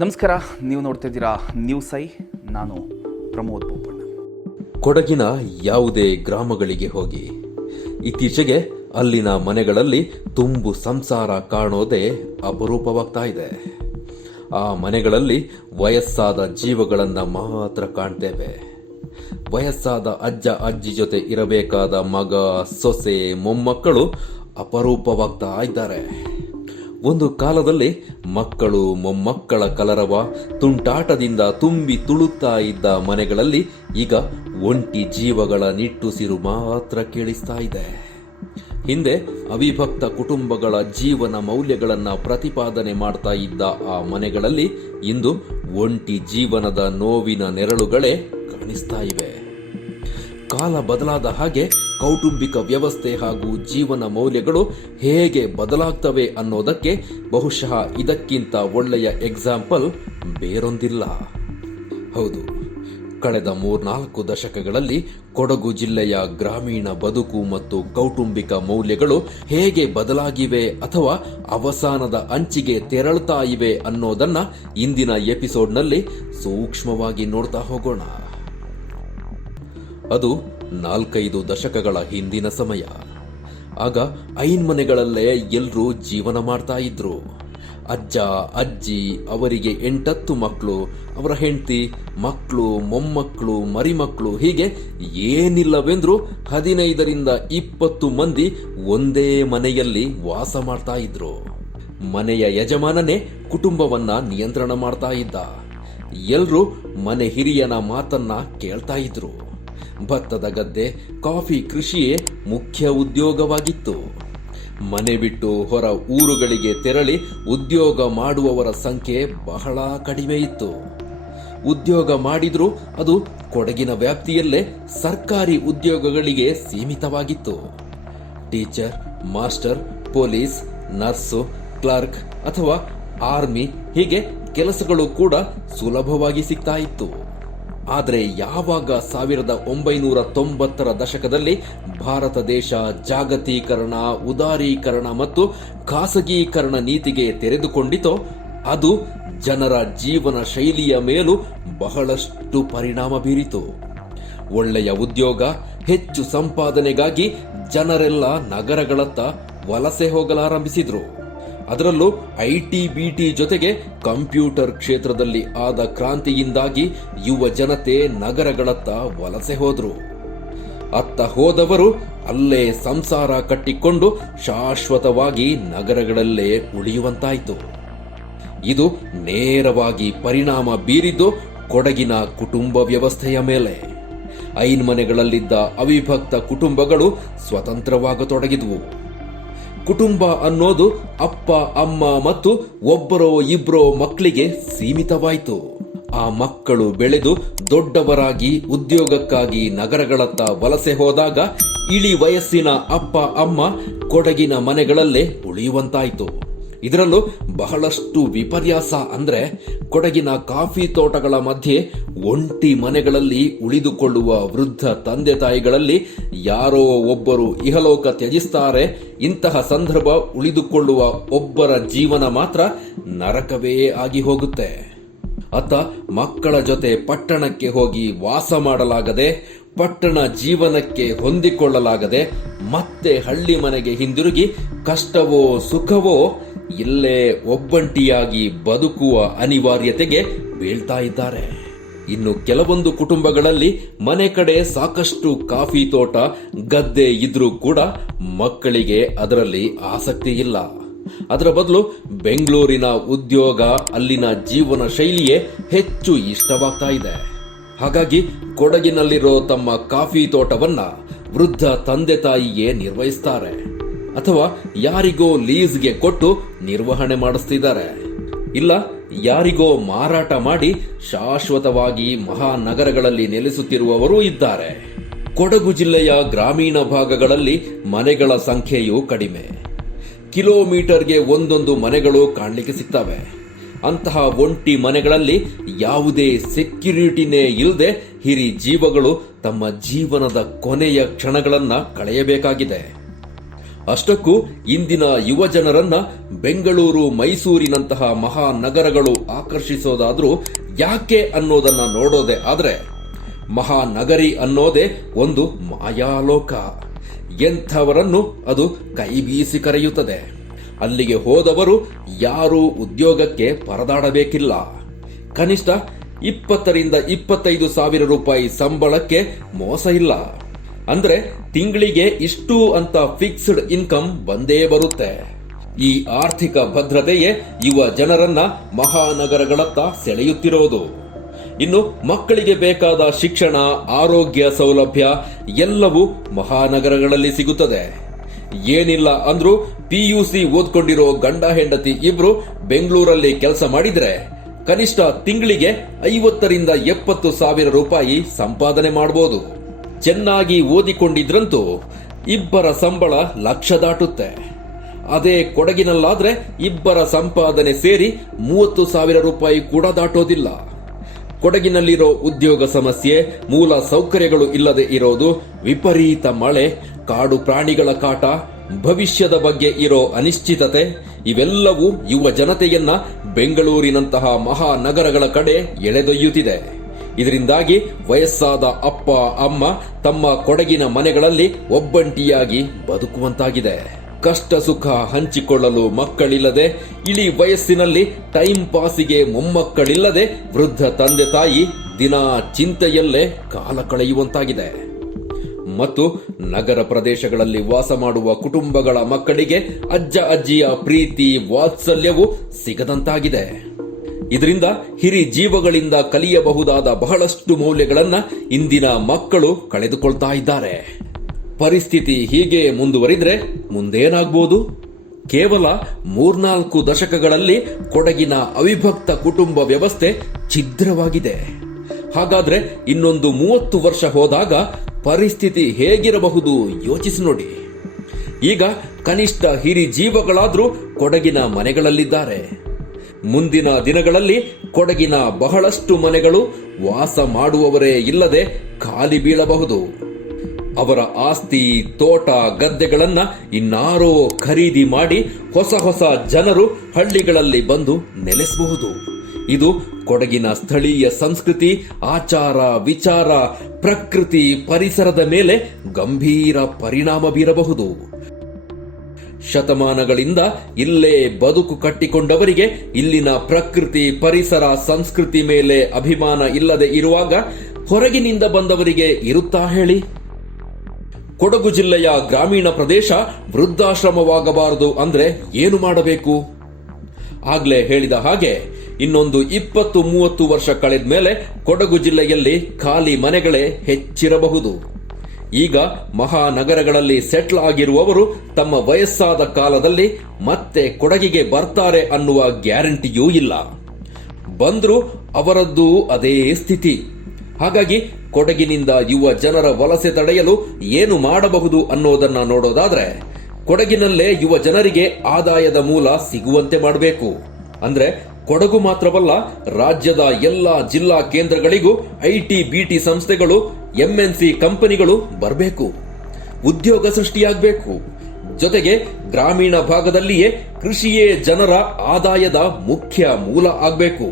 ನಮಸ್ಕಾರ, ನೀವು ನೋಡ್ತಾ ಇದ್ದೀರಾ ನ್ಯೂಸ್ ಐ. ನಾನು ಪ್ರಮೋದ್ ಬೋಪಣ್ಣ ಕೊಡಗಿನ ಯಾವುದೇ ಗ್ರಾಮಗಳಿಗೆ ಹೋಗಿ, ಇತ್ತೀಚೆಗೆ ಅಲ್ಲಿನ ಮನೆಗಳಲ್ಲಿ ತುಂಬು ಸಂಸಾರ ಕಾಣೋದೇ ಅಪರೂಪವಾಗ್ತಾ ಇದೆ. ಆ ಮನೆಗಳಲ್ಲಿ ವಯಸ್ಸಾದ ಜೀವಗಳನ್ನು ಮಾತ್ರ ಕಾಣ್ತೇವೆ. ವಯಸ್ಸಾದ ಅಜ್ಜ ಅಜ್ಜಿ ಜೊತೆ ಇರಬೇಕಾದ ಮಗ, ಸೊಸೆ, ಮೊಮ್ಮಕ್ಕಳು ಅಪರೂಪವಾಗ್ತಾ ಇದ್ದಾರೆ. ಒಂದು ಕಾಲದಲ್ಲಿ ಮಕ್ಕಳು ಮೊಮ್ಮಕ್ಕಳ ಕಲರವ ತುಂಟಾಟದಿಂದ ತುಂಬಿ ತುಳುತ್ತಾ ಇದ್ದ ಮನೆಗಳಲ್ಲಿ ಈಗ ಒಂಟಿ ಜೀವಗಳ ನಿಟ್ಟುಸಿರು ಮಾತ್ರ ಕೇಳಿಸ್ತಾ ಇದೆ. ಹಿಂದೆ ಅವಿಭಕ್ತ ಕುಟುಂಬಗಳ ಜೀವನ ಮೌಲ್ಯಗಳನ್ನು ಪ್ರತಿಪಾದನೆ ಮಾಡ್ತಾ ಇದ್ದ ಆ ಮನೆಗಳಲ್ಲಿ ಇಂದು ಒಂಟಿ ಜೀವನದ ನೋವಿನ ನೆರಳುಗಳೇ ಕಾಣಿಸ್ತಾ ಇವೆ. ಕಾಲ ಬದಲಾದ ಹಾಗೆ ಕೌಟುಂಬಿಕ ವ್ಯವಸ್ಥೆ ಹಾಗೂ ಜೀವನ ಮೌಲ್ಯಗಳು ಹೇಗೆ ಬದಲಾಗ್ತವೆ ಅನ್ನೋದಕ್ಕೆ ಬಹುಶಃ ಇದಕ್ಕಿಂತ ಒಳ್ಳೆಯ ಎಕ್ಸಾಂಪಲ್ ಬೇರೊಂದಿಲ್ಲ. ಹೌದು, ಕಳೆದ ಮೂರ್ನಾಲ್ಕು ದಶಕಗಳಲ್ಲಿ ಕೊಡಗು ಜಿಲ್ಲೆಯ ಗ್ರಾಮೀಣ ಬದುಕು ಮತ್ತು ಕೌಟುಂಬಿಕ ಮೌಲ್ಯಗಳು ಹೇಗೆ ಬದಲಾಗಿವೆ ಅಥವಾ ಅವಸಾನದ ಅಂಚಿಗೆ ತೆರಳುತ್ತಾ ಇವೆ ಅನ್ನೋದನ್ನ ಇಂದಿನ ಎಪಿಸೋಡ್ನಲ್ಲಿ ಸೂಕ್ಷ್ಮವಾಗಿ ನೋಡ್ತಾ ಹೋಗೋಣ. ಅದು ನಾಲ್ಕೈದು ದಶಕಗಳ ಹಿಂದಿನ ಸಮಯ. ಆಗ ಐನ್ ಮನೆಗಳಲ್ಲೇ ಎಲ್ಲರೂ ಜೀವನ ಮಾಡ್ತಾ ಇದ್ರು. ಅಜ್ಜ, ಅಜ್ಜಿ, ಅವರಿಗೆ ಎಂಟತ್ತು ಮಕ್ಕಳು ಅವರ ಹೆಂಡತಿ ಮಕ್ಕಳು ಮೊಮ್ಮಕ್ಕಳು ಮರಿಮಕ್ಕಳು ಹೀಗೆ ಏನಿಲ್ಲವೆಂದ್ರೂ ಹದಿನೈದರಿಂದ ಇಪ್ಪತ್ತು ಮಂದಿ ಒಂದೇ ಮನೆಯಲ್ಲಿ ವಾಸ ಮಾಡ್ತಾ ಇದ್ರು. ಮನೆಯ ಯಜಮಾನನೇ ಕುಟುಂಬವನ್ನ ನಿಯಂತ್ರಣ ಮಾಡ್ತಾ ಇದ್ದ. ಎಲ್ರೂ ಮನೆ ಹಿರಿಯನ ಮಾತನ್ನ ಕೇಳ್ತಾ ಇದ್ರು. ಭತ್ತದ ಗದ್ದೆ, ಕಾಫಿ ಕೃಷಿಯೇ ಮುಖ್ಯ ಉದ್ಯೋಗವಾಗಿತ್ತು. ಮನೆ ಬಿಟ್ಟು ಹೊರ ಊರುಗಳಿಗೆ ತೆರಳಿ ಉದ್ಯೋಗ ಮಾಡುವವರ ಸಂಖ್ಯೆ ಬಹಳ ಕಡಿಮೆ ಇತ್ತು. ಉದ್ಯೋಗ ಮಾಡಿದ್ರೂ ಅದು ಕೊಡಗಿನ ವ್ಯಾಪ್ತಿಯಲ್ಲೇ ಸರ್ಕಾರಿ ಉದ್ಯೋಗಗಳಿಗೆ ಸೀಮಿತವಾಗಿತ್ತು. Teacher, master, police, nurse, clerk ಅಥವಾ ಆರ್ಮಿ ಹೀಗೆ ಕೆಲಸಗಳು ಕೂಡ ಸುಲಭವಾಗಿ ಸಿಗ್ತಾ ಇತ್ತು. ಆದರೆ ಯಾವಾಗ ಸಾವಿರದ ಒಂಬೈನೂರ ತೊಂಬತ್ತರ ದಶಕದಲ್ಲಿ ಭಾರತ ದೇಶ ಜಾಗತೀಕರಣ, ಉದಾರೀಕರಣ ಮತ್ತು ಖಾಸಗೀಕರಣ ನೀತಿಗೆ ತೆರೆದುಕೊಂಡಿತೋ, ಅದು ಜನರ ಜೀವನ ಶೈಲಿಯ ಮೇಲೂ ಬಹಳಷ್ಟು ಪರಿಣಾಮ ಬೀರಿತು. ಒಳ್ಳೆಯ ಉದ್ಯೋಗ, ಹೆಚ್ಚು ಸಂಪಾದನೆಗಾಗಿ ಜನರೆಲ್ಲ ನಗರಗಳತ್ತ ವಲಸೆ ಹೋಗಲಾರಂಭಿಸಿದ್ರು. ಅದರಲ್ಲೂ ಐಟಿ ಬಿಟಿ ಜೊತೆಗೆ ಕಂಪ್ಯೂಟರ್ ಕ್ಷೇತ್ರದಲ್ಲಿ ಆದ ಕ್ರಾಂತಿಯಿಂದಾಗಿ ಯುವ ಜನತೆ ನಗರಗಳತ್ತ ವಲಸೆ ಹೋದರು. ಅತ್ತ ಹೋದವರು ಅಲ್ಲೇ ಸಂಸಾರ ಕಟ್ಟಿಕೊಂಡು ಶಾಶ್ವತವಾಗಿ ನಗರಗಳಲ್ಲೇ ಉಳಿಯುವಂತಾಯಿತು. ಇದು ನೇರವಾಗಿ ಪರಿಣಾಮ ಬೀರಿದ್ದು ಕೊಡಗಿನ ಕುಟುಂಬ ವ್ಯವಸ್ಥೆಯ ಮೇಲೆ. ಐನ್ ಮನೆಗಳಲ್ಲಿದ್ದ ಅವಿಭಕ್ತ ಕುಟುಂಬಗಳು ಸ್ವತಂತ್ರವಾಗತೊಡಗಿದವು. ಕುಟುಂಬ ಅನ್ನೋದು ಅಪ್ಪ, ಅಮ್ಮ ಮತ್ತು ಒಬ್ಬರೋ ಇಬ್ಬರೋ ಮಕ್ಕಳಿಗೆ ಸೀಮಿತವಾಯಿತು. ಆ ಮಕ್ಕಳು ಬೆಳೆದು ದೊಡ್ಡವರಾಗಿ ಉದ್ಯೋಗಕ್ಕಾಗಿ ನಗರಗಳತ್ತ ವಲಸೆ ಹೋದಾಗ ಇಳಿ ವಯಸ್ಸಿನ ಅಪ್ಪ, ಅಮ್ಮ ಕೊಡಗಿನ ಮನೆಗಳಲ್ಲೇ ಉಳಿಯುವಂತಾಯಿತು. ಇದರಲ್ಲೂ ಬಹಳಷ್ಟು ವಿಪರ್ಯಾಸ ಅಂದ್ರೆ ಕೊಡಗಿನ ಕಾಫಿ ತೋಟಗಳ ಮಧ್ಯೆ ಒಂಟಿ ಮನೆಗಳಲ್ಲಿ ಉಳಿದುಕೊಳ್ಳುವ ವೃದ್ಧ ತಂದೆ ತಾಯಿಗಳಲ್ಲಿ ಯಾರೋ ಒಬ್ಬರು ಇಹಲೋಕ ತ್ಯಜಿಸ್ತಾರೆ. ಇಂತಹ ಸಂದರ್ಭ ಉಳಿದುಕೊಳ್ಳುವ ಒಬ್ಬರ ಜೀವನ ಮಾತ್ರ ನರಕವೇ ಆಗಿ ಹೋಗುತ್ತೆ. ಅತ್ತ ಮಕ್ಕಳ ಜೊತೆ ಪಟ್ಟಣಕ್ಕೆ ಹೋಗಿ ವಾಸ ಮಾಡಲಾಗದೆ, ಪಟ್ಟಣ ಜೀವನಕ್ಕೆ ಹೊಂದಿಕೊಳ್ಳಲಾಗದೆ ಮತ್ತೆ ಹಳ್ಳಿ ಮನೆಗೆ ಹಿಂದಿರುಗಿ ಕಷ್ಟವೋ ಸುಖವೋ ಇಲ್ಲೇ ಒಬ್ಬಂಟಿಯಾಗಿ ಬದುಕುವ ಅನಿವಾರ್ಯತೆಗೆ ಬೀಳ್ತಾ ಇದ್ದಾರೆ. ಇನ್ನು ಕೆಲವೊಂದು ಕುಟುಂಬಗಳಲ್ಲಿ ಮನೆ ಕಡೆ ಸಾಕಷ್ಟು ಕಾಫಿ ತೋಟ, ಗದ್ದೆ ಇದ್ರೂ ಕೂಡ ಮಕ್ಕಳಿಗೆ ಅದರಲ್ಲಿ ಆಸಕ್ತಿ ಇಲ್ಲ. ಅದರ ಬದಲು ಬೆಂಗಳೂರಿನ ಉದ್ಯೋಗ, ಅಲ್ಲಿನ ಜೀವನ ಶೈಲಿಯೇ ಹೆಚ್ಚು ಇಷ್ಟವಾಗ್ತಾ ಇದೆ. ಹಾಗಾಗಿ ಕೊಡಗಿನಲ್ಲಿರೋ ತಮ್ಮ ಕಾಫಿ ತೋಟವನ್ನ ವೃದ್ಧ ತಂದೆ ತಾಯಿಯೇ ನಿರ್ವಹಿಸ್ತಾರೆ. ಅಥವಾ ಯಾರಿಗೋ ಲೀಸ್ಗೆ ಕೊಟ್ಟು ನಿರ್ವಹಣೆ ಮಾಡಿಸ್ತಿದ್ದಾರೆ. ಇಲ್ಲ, ಯಾರಿಗೋ ಮಾರಾಟ ಮಾಡಿ ಶಾಶ್ವತವಾಗಿ ಮಹಾನಗರಗಳಲ್ಲಿ ನೆಲೆಸುತ್ತಿರುವವರೂ ಇದ್ದಾರೆ. ಕೊಡಗು ಜಿಲ್ಲೆಯ ಗ್ರಾಮೀಣ ಭಾಗಗಳಲ್ಲಿ ಮನೆಗಳ ಸಂಖ್ಯೆಯು ಕಡಿಮೆ. ಕಿಲೋಮೀಟರ್ಗೆ ಒಂದೊಂದು ಮನೆಗಳು ಕಾಣಲಿಕ್ಕೆ ಸಿಗ್ತವೆ. ಅಂತಹ ಒಂಟಿ ಮನೆಗಳಲ್ಲಿ ಯಾವುದೇ ಸೆಕ್ಯುರಿಟಿನೇ ಇಲ್ಲದೆ ಹಿರಿ ಜೀವಗಳು ತಮ್ಮ ಜೀವನದ ಕೊನೆಯ ಕ್ಷಣಗಳನ್ನು ಕಳೆಯಬೇಕಾಗಿದೆ. ಅಷ್ಟಕ್ಕೂ ಇಂದಿನ ಯುವ ಜನರನ್ನ ಬೆಂಗಳೂರು, ಮೈಸೂರಿನಂತಹ ಮಹಾನಗರಗಳು ಆಕರ್ಷಿಸೋದಾದ್ರೂ ಯಾಕೆ ಅನ್ನೋದನ್ನ ನೋಡೋದೆ ಆದ್ರೆ ಮಹಾನಗರಿ ಅನ್ನೋದೇ ಒಂದು ಮಾಯಾಲೋಕ. ಎಂಥವರನ್ನು ಅದು ಕೈಬೀಸಿ ಕರೆಯುತ್ತದೆ. ಅಲ್ಲಿಗೆ ಹೋದವರು ಯಾರೂ ಉದ್ಯೋಗಕ್ಕೆ ಪರದಾಡಬೇಕಿಲ್ಲ. ಕನಿಷ್ಠ ಇಪ್ಪತ್ತರಿಂದ ಇಪ್ಪತ್ತೈದು ಸಾವಿರ ರೂಪಾಯಿ ಸಂಬಳಕ್ಕೆ ಮೋಸ ಇಲ್ಲ. ಅಂದ್ರೆ ತಿಂಗಳಿಗೆ ಇಷ್ಟು ಅಂತ ಫಿಕ್ಸ್ಡ್ ಇನ್ಕಮ್ ಬಂದೇ ಬರುತ್ತೆ. ಈ ಆರ್ಥಿಕ ಭದ್ರತೆಯೇ ಯುವ ಜನರನ್ನ ಮಹಾನಗರಗಳತ್ತ ಸೆಳೆಯುತ್ತಿರೋದು ಇನ್ನು ಮಕ್ಕಳಿಗೆ ಬೇಕಾದ ಶಿಕ್ಷಣ, ಆರೋಗ್ಯ ಸೌಲಭ್ಯ ಎಲ್ಲವೂ ಮಹಾನಗರಗಳಲ್ಲಿ ಸಿಗುತ್ತದೆ. ಏನಿಲ್ಲ ಅಂದ್ರೂ ಪಿಯುಸಿ ಓದ್ಕೊಂಡಿರೋ ಗಂಡ ಹೆಂಡತಿ ಇಬ್ರು ಬೆಂಗಳೂರಲ್ಲಿ ಕೆಲಸ ಮಾಡಿದ್ರೆ ಕನಿಷ್ಠ ತಿಂಗಳಿಗೆ ಐವತ್ತರಿಂದ ಎಪ್ಪತ್ತು ಸಾವಿರ ರೂಪಾಯಿ ಸಂಪಾದನೆ ಮಾಡಬಹುದು ಚೆನ್ನಾಗಿ ಓದಿಕೊಂಡಿದ್ರಂತೂ ಇಬ್ಬರ ಸಂಬಳ ಲಕ್ಷ ದಾಟುತ್ತೆ. ಅದೇ ಕೊಡಗಿನಲ್ಲಾದ್ರೆ ಇಬ್ಬರ ಸಂಪಾದನೆ ಸೇರಿ ಮೂವತ್ತು ಸಾವಿರ ರೂಪಾಯಿ ಕೂಡ ದಾಟೋದಿಲ್ಲ. ಕೊಡಗಿನಲ್ಲಿರೋ ಉದ್ಯೋಗ ಸಮಸ್ಯೆ, ಮೂಲ ಸೌಕರ್ಯಗಳು ಇಲ್ಲದೆ ಇರೋದು, ವಿಪರೀತ ಮಳೆ, ಕಾಡು ಪ್ರಾಣಿಗಳ ಕಾಟ, ಭವಿಷ್ಯದ ಬಗ್ಗೆ ಇರೋ ಅನಿಶ್ಚಿತತೆ, ಇವೆಲ್ಲವೂ ಯುವ ಜನತೆಯನ್ನ ಬೆಂಗಳೂರಿನಂತಹ ಮಹಾನಗರಗಳ ಕಡೆ ಎಳೆದೊಯ್ಯುತ್ತಿದೆ. ಇದರಿಂದಾಗಿ ವಯಸ್ಸಾದ ಅಪ್ಪ, ಅಮ್ಮ ತಮ್ಮ ಕೊಡಗಿನ ಮನೆಗಳಲ್ಲಿ ಒಬ್ಬಂಟಿಯಾಗಿ ಬದುಕುವಂತಾಗಿದೆ. ಕಷ್ಟ, ಸುಖ ಹಂಚಿಕೊಳ್ಳಲು ಮಕ್ಕಳಿಲ್ಲದೆ, ಇಳಿ ವಯಸ್ಸಿನಲ್ಲಿ ಟೈಮ್ ಪಾಸಿಗೆ ಮೊಮ್ಮಕ್ಕಳಿಲ್ಲದೆ ವೃದ್ಧ ತಂದೆ ತಾಯಿ ದಿನಾ ಚಿಂತೆಯಲ್ಲೇ ಕಾಲ ಕಳೆಯುವಂತಾಗಿದೆ. ಮತ್ತು ನಗರ ಪ್ರದೇಶಗಳಲ್ಲಿ ವಾಸ ಮಾಡುವ ಕುಟುಂಬಗಳ ಮಕ್ಕಳಿಗೆ ಅಜ್ಜ, ಅಜ್ಜಿಯ ಪ್ರೀತಿ ವಾತ್ಸಲ್ಯವು ಸಿಗದಂತಾಗಿದೆ. ಇದರಿಂದ ಹಿರಿ ಜೀವಗಳಿಂದ ಕಲಿಯಬಹುದಾದ ಬಹಳಷ್ಟು ಮೌಲ್ಯಗಳನ್ನ ಇಂದಿನ ಮಕ್ಕಳು ಕಳೆದುಕೊಳ್ತಾ ಇದ್ದಾರೆ. ಪರಿಸ್ಥಿತಿ ಹೀಗೆ ಮುಂದುವರಿದ್ರೆ ಮುಂದೇನಾಗ್ಬೋದು? ಕೇವಲ ಮೂರ್ನಾಲ್ಕು ದಶಕಗಳಲ್ಲಿ ಕೊಡಗಿನ ಅವಿಭಕ್ತ ಕುಟುಂಬ ವ್ಯವಸ್ಥೆ ಛಿದ್ರವಾಗಿದೆ. ಹಾಗಾದ್ರೆ ಇನ್ನೊಂದು ಮೂವತ್ತು ವರ್ಷ ಹೋದಾಗ ಪರಿಸ್ಥಿತಿ ಹೇಗಿರಬಹುದು ಯೋಚಿಸಿ ನೋಡಿ. ಈಗ ಕನಿಷ್ಠ ಹಿರಿ ಜೀವಗಳಾದರೂ ಕೊಡಗಿನ ಮನೆಗಳಲ್ಲಿದ್ದಾರೆ. ಮುಂದಿನ ದಿನಗಳಲ್ಲಿ ಕೊಡಗಿನ ಬಹಳಷ್ಟು ಮನೆಗಳು ವಾಸ ಮಾಡುವವರೇ ಇಲ್ಲದೆ ಖಾಲಿ ಬೀಳಬಹುದು. ಅವರ ಆಸ್ತಿ, ತೋಟ, ಗದ್ದೆಗಳನ್ನ ಇನ್ನಾರೋ ಖರೀದಿ ಮಾಡಿ ಹೊಸ ಹೊಸ ಜನರು ಹಳ್ಳಿಗಳಲ್ಲಿ ಬಂದು ನೆಲೆಸಬಹುದು. ಇದು ಕೊಡಗಿನ ಸ್ಥಳೀಯ ಸಂಸ್ಕೃತಿ, ಆಚಾರ, ವಿಚಾರ, ಪ್ರಕೃತಿ ಪರಿಸರದ ಮೇಲೆ ಗಂಭೀರ ಪರಿಣಾಮ ಬೀರಬಹುದು. ಶತಮಾನಗಳಿಂದ ಇಲ್ಲೇ ಬದುಕು ಕಟ್ಟಿಕೊಂಡವರಿಗೆ ಇಲ್ಲಿನ ಪ್ರಕೃತಿ, ಪರಿಸರ, ಸಂಸ್ಕೃತಿ ಮೇಲೆ ಅಭಿಮಾನ ಇಲ್ಲದೆ ಇರುವಾಗ ಹೊರಗಿನಿಂದ ಬಂದವರಿಗೆ ಇರುತ್ತಾ ಹೇಳಿ? ಕೊಡಗು ಜಿಲ್ಲೆಯ ಗ್ರಾಮೀಣ ಪ್ರದೇಶ ವೃದ್ಧಾಶ್ರಮವಾಗಬಾರದು ಅಂದ್ರೆ ಏನು ಮಾಡಬೇಕು? ಆಗ್ಲೇ ಹೇಳಿದ ಹಾಗೆ, ಇನ್ನೊಂದು ಇಪ್ಪತ್ತು ಮೂವತ್ತು ವರ್ಷ ಕಳೆದ ಮೇಲೆ ಕೊಡಗು ಜಿಲ್ಲೆಯಲ್ಲಿ ಖಾಲಿ ಮನೆಗಳೇ ಹೆಚ್ಚಿರಬಹುದು. ಈಗ ಮಹಾನಗರಗಳಲ್ಲಿ ಸೆಟ್ಲ್ ಆಗಿರುವವರು ತಮ್ಮ ವಯಸ್ಸಾದ ಕಾಲದಲ್ಲಿ ಮತ್ತೆ ಕೊಡಗಿಗೆ ಬರ್ತಾರೆ ಅನ್ನುವ ಗ್ಯಾರಂಟಿಯೂ ಇಲ್ಲ. ಬಂದರೂ ಅವರದ್ದು ಅದೇ ಸ್ಥಿತಿ. ಹಾಗಾಗಿ ಕೊಡಗಿನಿಂದ ಯುವ ಜನರ ವಲಸೆ ತಡೆಯಲು ಏನು ಮಾಡಬಹುದು ಅನ್ನೋದನ್ನ ನೋಡೋದಾದ್ರೆ, ಕೊಡಗಿನಲ್ಲೇ ಯುವ ಜನರಿಗೆ ಆದಾಯದ ಮೂಲ ಸಿಗುವಂತೆ ಮಾಡಬೇಕು. ಅಂದ್ರೆ ಕೊಡಗು ಮಾತ್ರವಲ್ಲ ರಾಜ್ಯದ ಎಲ್ಲಾ ಜಿಲ್ಲಾ ಕೇಂದ್ರಗಳಿಗೂ ಐಟಿ ಬಿಟಿ ಸಂಸ್ಥೆಗಳು, ಎಂಎನ್ಸಿ ಕಂಪನಿಗಳು ಬರಬೇಕು. ಉದ್ಯೋಗ ಸೃಷ್ಟಿಯಾಗಬೇಕು. ಜೊತೆಗೆ ಗ್ರಾಮೀಣ ಭಾಗದಲ್ಲಿಯೇ ಕೃಷಿಯೇ ಜನರ ಆದಾಯದ ಮುಖ್ಯ ಮೂಲ ಆಗಬೇಕು.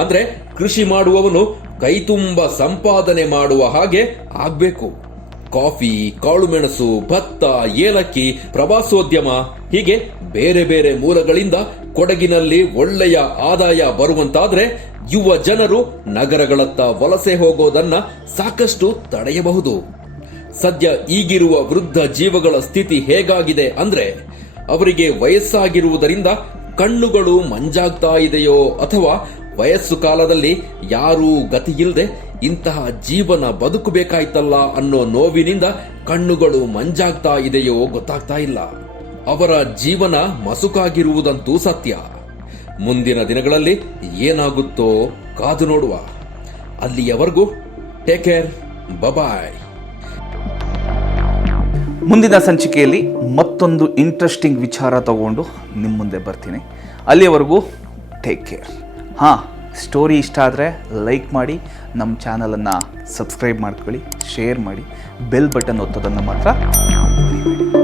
ಅಂದ್ರೆ ಕೃಷಿ ಮಾಡುವವನು ಕೈತುಂಬ ಸಂಪಾದನೆ ಮಾಡುವ ಹಾಗೆ ಆಗ್ಬೇಕು. ಕಾಫಿ ಕಾಳುಮೆಣಸು ಭತ್ತ, ಏಲಕ್ಕಿ, ಪ್ರವಾಸೋದ್ಯಮ, ಹೀಗೆ ಬೇರೆ ಬೇರೆ ಮೂಲಗಳಿಂದ ಕೊಡಗಿನಲ್ಲಿ ಒಳ್ಳೆಯ ಆದಾಯ ಬರುವಂತಾದ್ರೆ ಯುವ ಜನರು ನಗರಗಳತ್ತ ವಲಸೆ ಹೋಗೋದನ್ನ ಸಾಕಷ್ಟು ತಡೆಯಬಹುದು. ಸದ್ಯ ಈಗಿರುವ ವೃದ್ಧ ಜೀವಗಳ ಸ್ಥಿತಿ ಹೇಗಾಗಿದೆ ಅಂದ್ರೆ ಅವರಿಗೆ ವಯಸ್ಸಾಗಿರುವುದರಿಂದ ಕಣ್ಣುಗಳು ಮಂಜಾಗ್ತಾ ಇದೆಯೋ ಅಥವಾ ವಯಸ್ಸು ಕಾಲದಲ್ಲಿ ಯಾರೂ ಗತಿಯಿಲ್ಲದೆ ಇಂತಹ ಜೀವನ ಬದುಕಬೇಕಾಯ್ತಲ್ಲ ಅನ್ನೋ ನೋವಿನಿಂದ ಕಣ್ಣುಗಳು ಮಂಜಾಗ್ತಾ ಇದೆಯೋ ಗೊತ್ತಾಗ್ತಾ ಇಲ್ಲ. ಅವರ ಜೀವನ ಮಸುಕಾಗಿರುವುದಂತೂ ಸತ್ಯ. ಮುಂದಿನ ದಿನಗಳಲ್ಲಿ ಏನಾಗುತ್ತೋ ಕಾದು ನೋಡುವ. ಅಲ್ಲಿಯವರೆಗೂ ಟೇಕ್ ಕೇರ್ ಬಬಾಯ್ ಮುಂದಿನ ಸಂಚಿಕೆಯಲ್ಲಿ ಮತ್ತೊಂದು ಇಂಟ್ರೆಸ್ಟಿಂಗ್ ವಿಚಾರ ತಗೊಂಡು ನಿಮ್ಮ ಮುಂದೆ ಬರ್ತೀನಿ. ಅಲ್ಲಿಯವರೆಗೂ ಟೇಕ್ ಕೇರ್ ಹಾಂ. ಸ್ಟೋರಿ ಇಷ್ಟ ಆದರೆ ಲೈಕ್ ಮಾಡಿ, ನಮ್ಮ ಚಾನಲನ್ನು ಸಬ್ಸ್ಕ್ರೈಬ್ ಮಾಡ್ಕೊಳ್ಳಿ, ಶೇರ್ ಮಾಡಿ, ಬೆಲ್ ಬಟನ್ ಒತ್ತೋದನ್ನು ಮಾತ್ರ ಮರಿಬೇಡಿ.